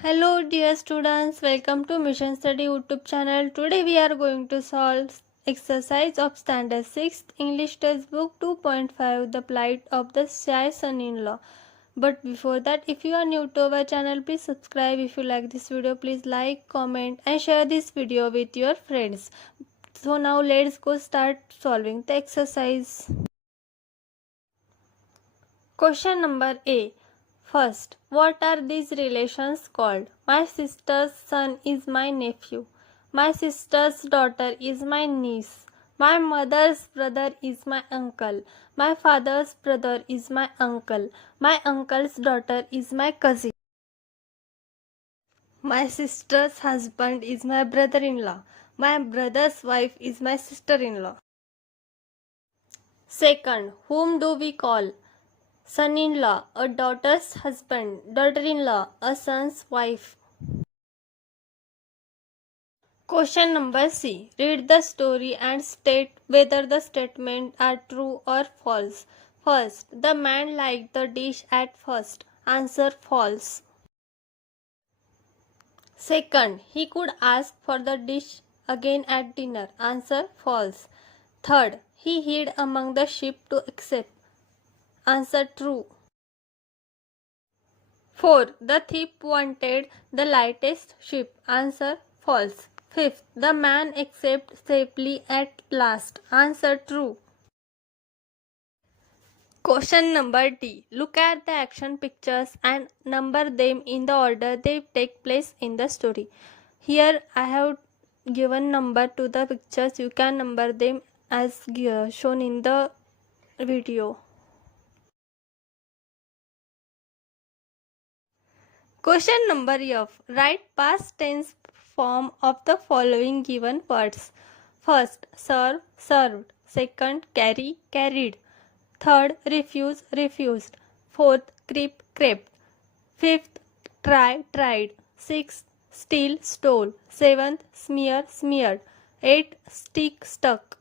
Hello dear students, welcome to Mission Study YouTube channel. Today we are going to solve exercise of standard 6th English textbook 2.5 The Plight of the Shy Son-in-law. But before that, if you are new to our channel, please subscribe. If you like this video, please like, comment and share this video with your friends. So now let's go start solving the exercise. Question number A. First, what are these relations called? My sister's son is my nephew. My sister's daughter is my niece. My mother's brother is my uncle. My father's brother is my uncle. My uncle's daughter is my cousin. My sister's husband is my brother-in-law. My brother's wife is my sister-in-law. Second, whom do we call? Son-in-law, a daughter's husband. Daughter-in-law, a son's wife. Question number C. Read the story and state whether the statements are true or false. First, the man liked the dish at first. Answer false. Second, he could ask for the dish again at dinner. Answer false. Third, he hid among the sheep to accept. Answer true. 4. The thief wanted the lightest ship. Answer false. 5th. The man escaped safely at last. Answer true. Question number D. Look at the action pictures and number them in the order they take place in the story. Here I have given number to the pictures. You can number them as shown in the video. Question number F. Write past tense form of the following given words. First, serve, served. Second, carry, carried. Third, refuse, refused. Fourth, creep, crept. Fifth, try, tried. Sixth, steal, stole. Seventh, smear, smeared. Eighth, stick, stuck.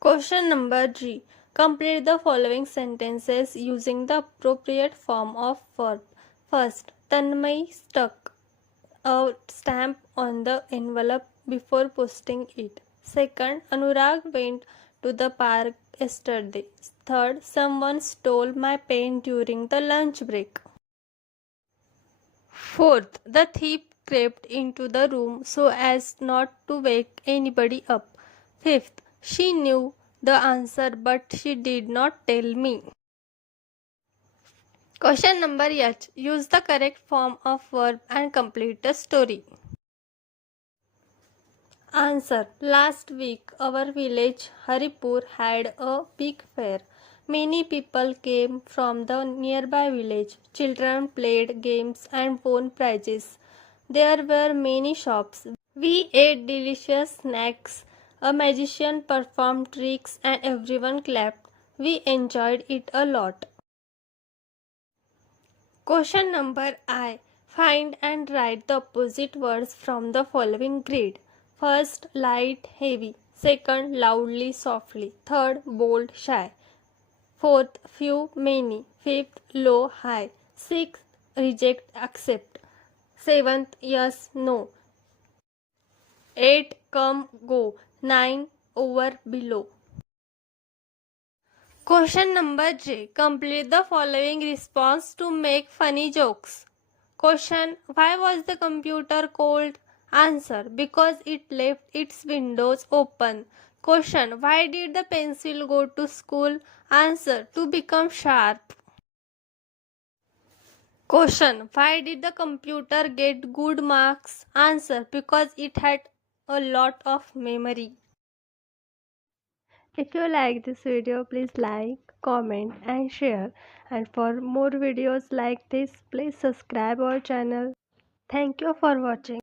Question number G. Complete the following sentences using the appropriate form of verb. First, Tanmay stuck a stamp on the envelope before posting it. Second, Anurag went to the park yesterday. Third, someone stole my pen during the lunch break. Fourth, the thief crept into the room so as not to wake anybody up. Fifth, she knew the answer but she did not tell me. Question number H. Use the correct form of verb and complete the story. Answer. Last week our village Haripur had a big fair. Many people came from the nearby village. Children played games and won prizes. There were many shops. We ate delicious snacks. A magician performed tricks and everyone clapped. We enjoyed it a lot. Question number I. Find and write the opposite words from the following grid. First, light, heavy. Second, loudly, softly. Third, bold, shy. Fourth, few, many. Fifth, low, high. Sixth, reject, accept. Seventh, yes, no. 8, come, go. 9, over, below. Question number J. Complete the following response to make funny jokes. Question. Why was the computer cold? Answer. Because it left its windows open. Question. Why did the pencil go to school? Answer. To become sharp. Question. Why did the computer get good marks? Answer. Because it had a lot of memory. If you like this video, please like, comment and share. And for more videos like this, please subscribe our channel. Thank you for watching.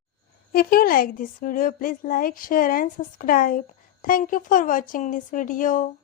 If you like this video, please like, share and subscribe. Thank you for watching this video.